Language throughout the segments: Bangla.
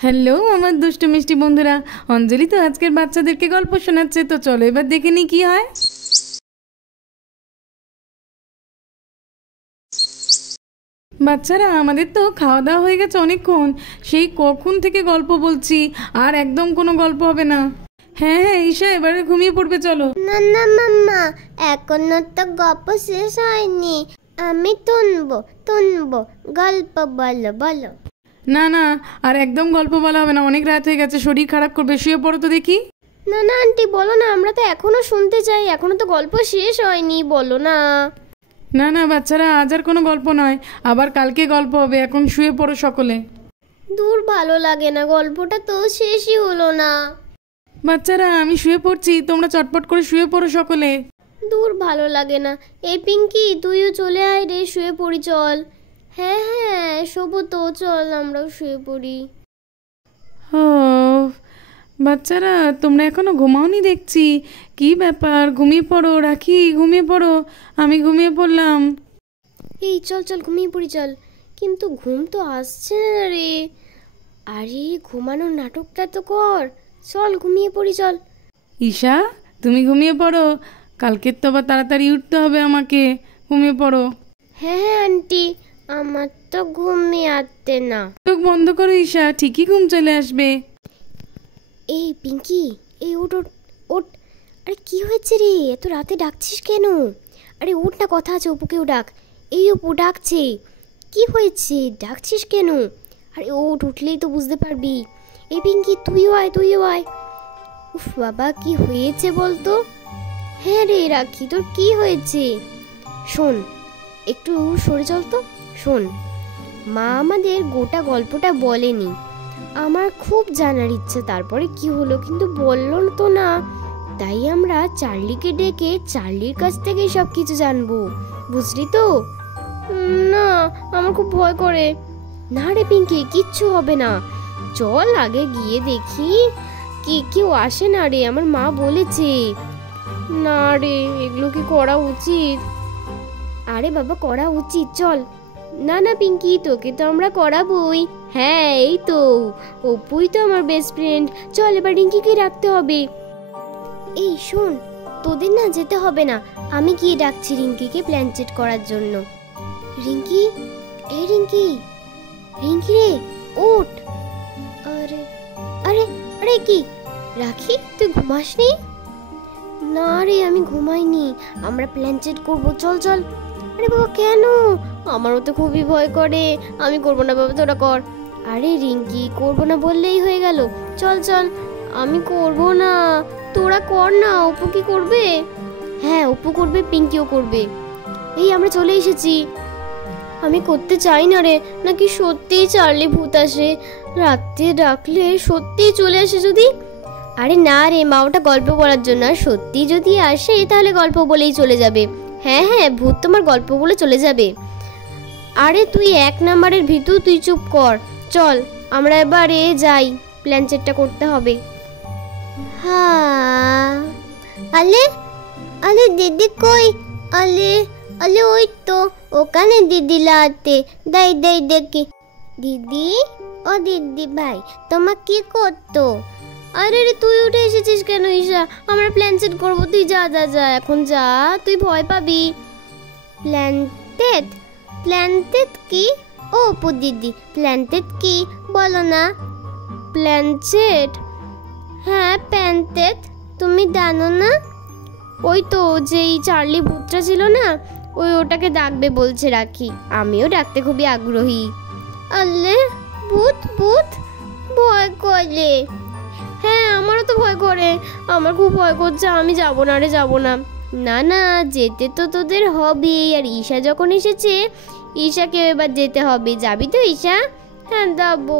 হ্যালো আমার দুষ্টু মিষ্টি বন্ধুরা, অঞ্জলি তো আজকের বাচ্চাদেরকে গল্প শোনাচ্ছে। তো চলো এবার দেখে নি কি হয়। বাচ্চারা, আমাদের তো খাওয়া দাওয়া হয়ে গেছে অনেকক্ষণ, সেই কখন থেকে গল্প বলছি, আর একদম কোনো গল্প হবে না। হ্যাঁ হ্যাঁ ঈশা, এবারে ঘুমিয়ে পড়বে, চলো। না না মাম্মা, এখনো তো গল্প শেষ হয়নি। আমি তুনবো গল্প বলো বলো। না না, আর একদম গল্প বলা হবে না, অনেক রাত হয়ে গেছে, শরীর খারাপ করবে, শুয়ে পড়ো তো দেখি। না না আন্টি বলো না, আমরা তো এখনো শুনতে চাই, এখনো তো গল্প শেষ হয়নি, বলো না। না না বাচ্চারা, আজ আর কোনো গল্প নয়, আবার কালকে গল্প হবে, এখন শুয়ে পড়ো সকলে। দূর, ভালো লাগে না, গল্পটা তো শেষই হলো না। বাচ্চারা আমি শুয়ে পড়ছি, তোমরা চটপট করে শুয়ে পড়ো সকলে। দূর, ভালো লাগে না। এই পিঙ্কি, তুইও চলে আয় রে, শুয়ে পড়ি চল। হ্যাঁ হ্যাঁ শোবো তো, চল আমরাও শুয়ে পড়ি। ও বাচ্চারা, তোমরা এখনো ঘুমাওনি দেখছি, কি ব্যাপার? ঘুমিয়ে পড়ো, রাখি ঘুমিয়ে পড়ো। আমি ঘুমিয়ে পড়লাম। এই চল চল ঘুমিয়ে পড়ি চল। কিন্তু ঘুম তো আসছে না রে। আরে ঘুমানোর নাটকটা তো কর, চল ঘুমিয়ে পড়ি চল। ঈশা, তুমি ঘুমিয়ে পড়ো, কালকের তো আবার তাড়াতাড়ি উঠতে হবে আমাকে। ঘুমিয়ে পড়ো। হ্যাঁ হ্যাঁ আন্টি, আমার তো ঘুমিয়ে আসতে না। চোখ বন্ধ করো ঈশা, ঠিকই ঘুম চলে আসবে। এই পিঙ্কি, এই ওঠ ওঠ ওঠ। আরে কি হয়েছে রে, এত রাতে ডাকছিস কেন? আরে ওঠ না, কথা আছে, অপুকেও ডাক। এই অপু ডাকছে। কি হয়েছে, ডাকছিস কেন? আরে ওঠ, উঠলেই তো বুঝতে পারবি। এই পিঙ্কি, তুইও আয় তুইও আয়। উফ বাবা, কি হয়েছে বলতো? হ্যাঁ রে রাখি, তোর কি হয়েছে? শোন, একটু সরে চল তো। শোন, মা আমাদের গোটা গল্পটা বলেনি, আমার খুব জানার ইচ্ছে তারপরে কি হলো, কিন্তু বললো তো না। তাই আমরা চার্লিকে ডেকে চার্লির কাছ থেকে সব কিছু জানবো, বুঝলি তো? না, আমার খুব ভয় করে। না রে পিঙ্কি, কিচ্ছু হবে না, চল আগে গিয়ে দেখি। কেউ আসে না রে, আমার মা বলেছে। না রে, এগুলো কি করা উচিত? আরে বাবা, করা উচিত, চল। না না পিঙ্কি, তোকে তো আমরা করাবোই। হ্যাঁ এই তো, অপুই তো আমার বেস্ট ফ্রেন্ড। চল এবার রিঙ্কিকে ডাকতে হবে। এই শোন, তোদের না যেতে হবে না, আমি গিয়ে ডাকছি রিঙ্কিকে প্ল্যান চেট করার জন্য। রিঙ্কি, এই রিঙ্কি, রিঙ্কি রে, ওঠ। আরে আরে আরে কি রাখি, তুই ঘুমাসনি? না রে, আমি ঘুমাইনি, আমরা প্ল্যান চেট করবো, চল চল। আরে বাবা কেন? আমারও তো খুবই ভয় করে। আমি করবো না বাবা, তোরা কর। আরে রিঙ্কি, করবো না বললেই হয়ে গেল, চল চল। আমি করবো না, তোরা কর না। অপু কি করবে? হ্যাঁ অপু করবে, পিঙ্কিও করবে। এই আমরা চলে এসেছি। আমি করতে চাই না রে, নাকি সত্যিই চার্লি ভূত আসে? রাতে ডাকলে সত্যিই চলে আসে যদি? আরে না রে মা, ওটা গল্প বলার জন্য, আর সত্যি যদি আসে তাহলে গল্প বলেই চলে যাবে। হ্যাঁ হ্যাঁ, ভূত তোমার গল্প বলে চলে যাবে। আরে তুই 1 নাম্বারের ভিতু, তুই চুপ কর। চল আমরা এবারে যাই, প্ল্যান চেটটা করতে হবে। হ্যাঁ, আলে আলে দিদি কই? আলে আলে ওই তো ওখানে দিদি লাতে, দাই দাই দেখি। দিদি, ও দিদি ভাই, তোমার কি করতো? আরে রে, তুই উঠে এসেছিস কেন ঈশা? আমরা প্ল্যান সেট করবো, তুই যা যা যা, এখন যা, তুই ভয় পাবি। প্ল্যান্টেড? প্ল্যান্টেড কি? ও অপু দিদি, প্ল্যান্টেড কি বলো না? প্ল্যানচেট? হ্যাঁ প্ল্যান্টেড, তুমি জানো না? ওই তো যেই চার্লি ভূতটা ছিল না, ওটাকে ডাকবে বলছে রাখি। আমিও ডাকতে খুবই আগ্রহী। আল্লে, ভূত ভূত ভয় করে। হ্যাঁ আমারও তো ভয় করে, আমার খুব ভয় করছে, আমি যাবো না রে, যাবো না। না না, যেতে তো তোদের হবে, আর ঈশা যখন এসেছে, ঈশাকে এবার যেতে হবে। যাবি তো ঈশা? হ্যাঁ যাবো।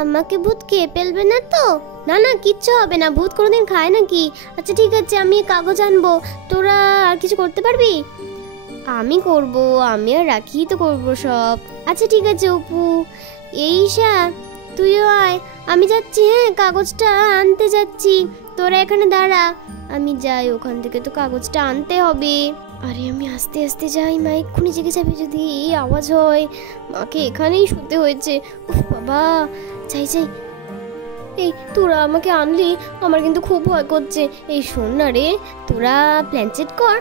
আমাকে ভূত খেয়ে ফেলবে না তো? না না, কিচ্ছু হবে না, ভূত কোনোদিন খায় নাকি? আচ্ছা ঠিক আছে, আমি কাগজ আনবো, তোরা আর কিছু করতে পারবি? আমি করব, আমি আর রাখি তো করবো সব। আচ্ছা ঠিক আছে অপু। এই ঈশা, তুইও আয়, আমি যাচ্ছি। হ্যাঁ কাগজটা আনতে যাচ্ছি, তোরা এখানে দাঁড়া, আমি যাই, ওখান থেকে তো কাগজটা আনতে হবে। আরে আমি আস্তে আস্তে যাই, মা এক্ষুনি জেগে যাবে যদি এই আওয়াজ হয়। মাকে এখানেই শুতে হয়েছে। উফ বাবা, যাই যাই। এই তোরা আমাকে আনলি, আমার কিন্তু খুব ভয় করছে। এই শোন না রে, তোরা প্ল্যান সেট কর,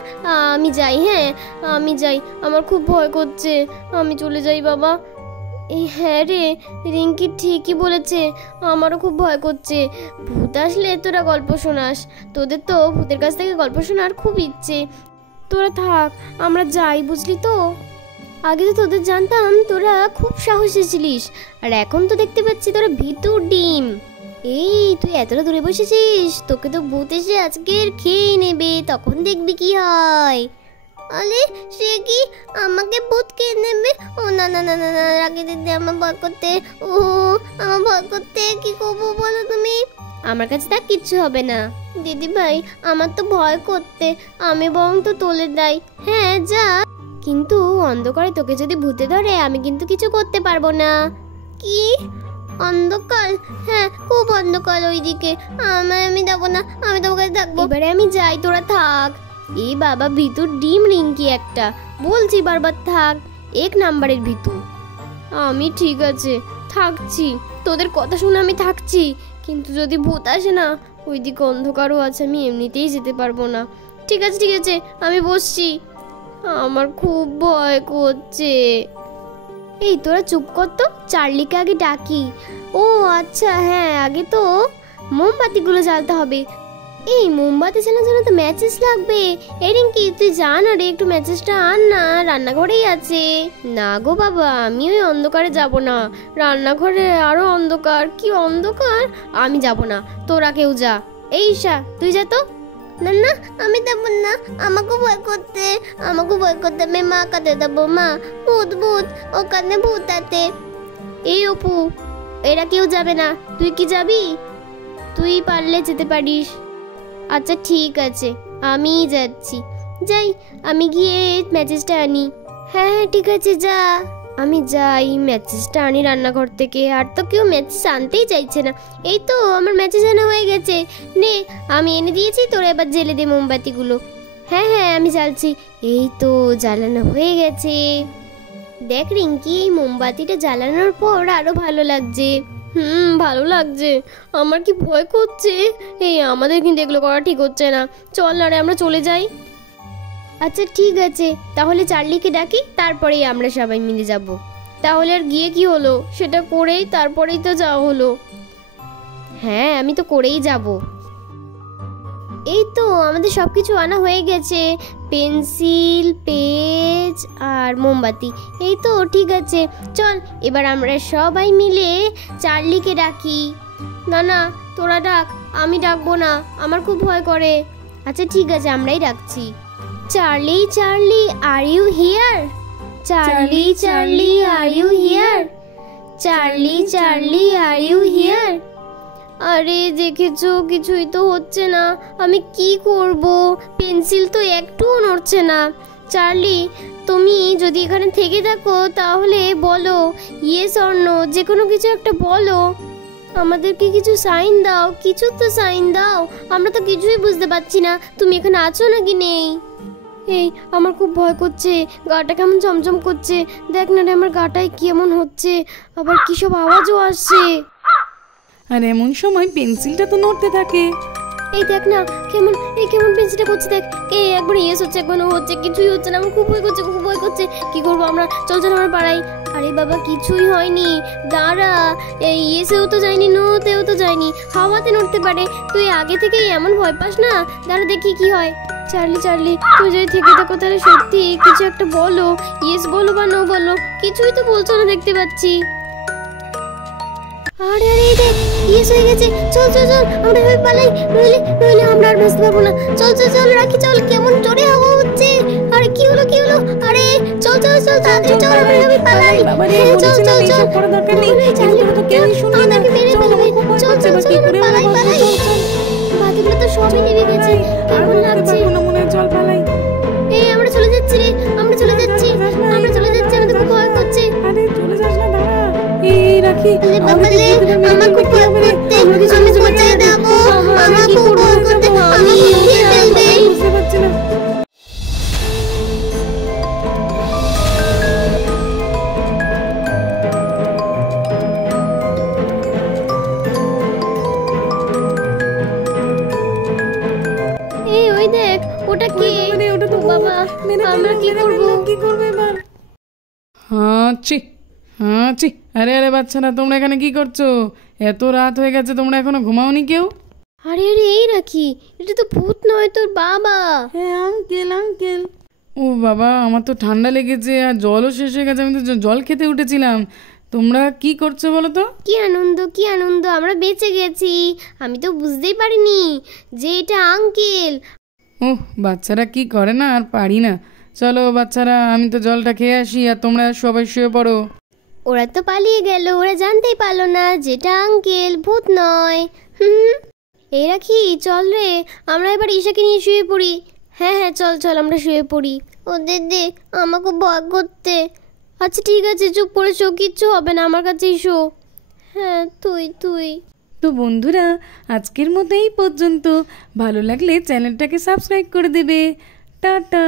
আমি যাই। হ্যাঁ আমি যাই, আমার খুব ভয় করছে, আমি চলে যাই বাবা। এই হ্যাঁ রে, রিঙ্কি ঠিকই বলেছে, আমারও খুব ভয় করছে। ভূত আসলে তোরা গল্প শোনাস, তোদের তো ভূতের কাছ থেকে গল্প শোনার খুব ইচ্ছে। তোরা থাক, আমরা যাই, বুঝলি তো। আগে তো তোদের জানতাম তোরা খুব সাহসী ছিলিস, আর এখন তো দেখতে পাচ্ছি তোরা ভীতু ডিম। এই তুই এতটা দূরে বসেছিস, তোকে তো ভূত এসে আজকের খেয়ে নেবে, তখন দেখবি কি হয়। আরে সে কি, আমাকে ভূত খেয়ে নেবে? ও না না না না না, আগে দিদি আমার ভয় করতে, ও আমার ভয় করতে, কি করবো বলো তুমি? আমার কাছে তা কিচ্ছু হবে না দিদি ভাই, আমার তো ভয় করতে, আমি বরং তো তোলে দেয়। হ্যাঁ যা, কিন্তু অন্ধকারে তোকে যদি ভূতে ধরে আমি কিন্তু কিছু করতে পারবো না। কি অন্ধকার? হ্যাঁ খুব অন্ধকার ওইদিকে, আমি যাবো না, আমি তোমার কাছে থাকবো। এবারে আমি যাই, তোরা থাক। এই বাবা ভিতর ডিম রিঙ্কি একটা, বলছি বারবার থাক, 1 নাম্বারের ভিতু। আমি ঠিক আছে থাকছি, তোদের কথা শুনে আমি থাকছি, কিন্তু যদি ভূত আসে না, ওইদিকে অন্ধকারও আছে, আমি এমনিতেই যেতে পারবো না। ঠিক আছে ঠিক আছে, আমি বসছি, আমার খুব ভয় করছে। এই তোরা চুপ কর তো, চার্লিকে আগে ডাকি। ও আচ্ছা হ্যাঁ, আগে তো মোমবাতিগুলো জ্বালতে হবে। এই মোমবাতি জ্বালানোর জন্য তো ম্যাচেস লাগবে। এই রিঙ্কি তুই যা না রে, একটু ম্যাচেসটা আন না, রান্নাঘরেই আছে। না গো বাবা, আমি ওই অন্ধকারে যাব না, রান্নাঘরে আরো অন্ধকার, কি অন্ধকার, আমি যাব না, তোরা কেউ যা। এই ঈশা তুই যা তো। না না আমি যাবো না, আমাকে ভয় করতে, আমাকে ভয় করতে, আমি মা কাছে যাবো। মা ভূত ভূত, ওখানে ভূত আছে। এই অপু, এরা কেউ যাবে না, তুই কি যাবি? তুই পারলে যেতে পারিস। আচ্ছা ঠিক আছে, আমিই যাচ্ছি। যাই, আমি গিয়ে ম্যাচেসটা আনি। হ্যাঁ হ্যাঁ ঠিক আছে যা। আমি যাই, ম্যাচেসটা আনি রান্নাঘর থেকে, আর তো কেউ ম্যাচেস আনতেই চাইছে না। এই তো আমার ম্যাচেস আনা হয়ে গেছে, নে আমি এনে দিয়েছি, তোরা এবার জ্বেলে দে মোমবাতিগুলো। হ্যাঁ হ্যাঁ আমি জ্বালছি। এই তো জ্বালানো হয়ে গেছে। দেখ রিঙ্কি, এই মোমবাতিটা জ্বালানোর পর আরো ভালো লাগছে। ভালো লাগছে, আমার কি ভয় করছে। এই আমাদের কিন্তু এগুলো করা ঠিক হচ্ছে না, চল না রে আমরা চলে যাই। আচ্ছা ঠিক আছে, তাহলে চার্লিকে ডাকি, তারপরেই আমরা সবাই মিলে যাব। তাহলে আর গিয়ে কি হলো, সেটা করেই তারপরেই তো যাওয়া হলো। হ্যাঁ আমি তো করেই যাব। এই তো আমাদের সব কিছু আনা হয়ে গেছে, পেন্সিল, পেজ আর মোমবাতি। এই তো ঠিক আছে, চল এবার আমরা সবাই মিলে চার্লিকে ডাকি। না না তোরা ডাক, আমি ডাকবো না, আমার খুব ভয় করে। আচ্ছা ঠিক আছে, আমরাই ডাকছি। Charlie Charlie are you here? Charlie Charlie are you here? Charlie Charlie are you here? আরে দেখেছো, কিছুই তো হচ্ছে না, আমি কি করব, পেন্সিল তো একটুও নড়ছে না। চার্লি তুমি যদি এখানে থেকে থাকো তাহলে বলো, ইয়েস অর নো, যে কোনো কিছু একটা বলো, আমাদেরকে কিছু সাইন দাও, কিছু তো সাইন দাও, আমরা তো কিছুই বুঝতে পারছি না তুমি এখানে আছো নাকি নেই। এই আমার খুব ভয় করছে, গাটা কেমন চমচম করছে, দেখ না রে আমার গাটায় কেমন হচ্ছে, আবার কি সব আওয়াজও আসছে। আর এমন সময় পেন্সিলটা তো নড়তে থাকে। এই দেখ না কেমন, এই কেমন পেন্সিলটা করছে দেখ, এই একবার ইয়েস হচ্ছে, একবার নো হচ্ছে, কিছুই হচ্ছে না, আমার খুব ভয় করছে, খুব ভয় করছে। কি করবো আমরা, চল চল আমরা পাড়াই। আরে বাবা কিছুই হয়নি, দাঁড়া, এই ইয়েসেও তো যায়নি, নোতেও তো যায়নি, হাওয়াতে নড়তে পারে, তুই আগে থেকেই এমন ভয় পাস না, দাঁড়া দেখি কি হয়। চার্লি চার্লি তুই যদি থেকে থাকো তাহলে সত্যি কিছু একটা বলো, ইয়েস বলো বা নো বলো, কিছুই তো বলছো না দেখতে পাচ্ছি। আরে আরে এই দেখ ইয়েস হয়ে গেছে, চল চল চল আমরা এভাবে পালাই, নইলে আমরা আর বাঁচতে পারবো না। চল চল চল রাখি, চল কেমন জোরে হাওয়া হচ্ছে। আরে কি হলো কি হলো, আরে চল চল চল তাড়াতাড়ি চল, আমরা এভাবে পালাই। চল চল চল, করা দরকার নেই, এগুলো তো কেউই শুনবে না, মেরে ফেলবে। চল চল চল আমরা পালাই পালাই, বাকিগুলো তো সবই নিভে গেছে, কেমন লাগছে মনে, চল পালাই। এই আমরা চলে যাচ্ছি রে, আমরা চলে যাচ্ছি, আমরা চলে যাচ্ছি, আমাদের খুব ভয় করছে। আরে চলে যাস না, দাঁড়া, এই রাখি, আমার খুব ভয় করতে, আমি কোথায় যাবো, আমার খুব ভয় করতে, আমি উঠে ফেলবে, বুঝতে পারছি না। আমরা কি করব? কি করবে এবার? হাঁচি হাঁচি। আরে আরে বাচ্চারা, তোমরা এখানে কি করছো? এত রাত হয়ে গেছে, তোমরা এখনো ঘুমাওনি কেউ? আরে আরে এই নাকি, এটা তো ভূত নয়, তোর বাবা। হ্যাঁ আঙ্কেল আঙ্কেল। ও বাবা, আমার তো ঠান্ডা লেগেছে আর জলও শেষ হয়ে গেছে, আমি তো জল খেতে উঠেছিলাম। তোমরা কি করছো বলো তো? কি আনন্দ, কি আনন্দ, আমরা বেঁচে গেছি। আমি তো বুঝতেই পারিনি যে এটা আঙ্কেল। ওহ, বাচ্চারা কি করে না, আর পারি না। চলো বাচ্চারা, আমি তো জলটা খেয়ে আসি আর তোমরা সবাই শুয়ে পড়ো। ওরা তো পালিয়ে গেল, ওরা জানতেই পারলো না যেটা আঙ্কেল, ভূত নয়। হুম, এই রাখি, চল রে, আমরা এবার ঈশাকে নিয়ে শুয়ে পড়ি। হ্যাঁ হ্যাঁ, চল চল, আমরা শুয়ে পড়ি। ওদের দে, আমাকে ভয় করতে। আচ্ছা ঠিক আছে, চুপ করে শো, কিচ্ছু হবে না, আমার কাছেই শো। হ্যাঁ, তুই তুই তো বন্ধুরা, আজকের মতো এই পর্যন্ত। ভালো লাগলে চ্যানেলটাকে সাবস্ক্রাইব করে দেবে। টাটা।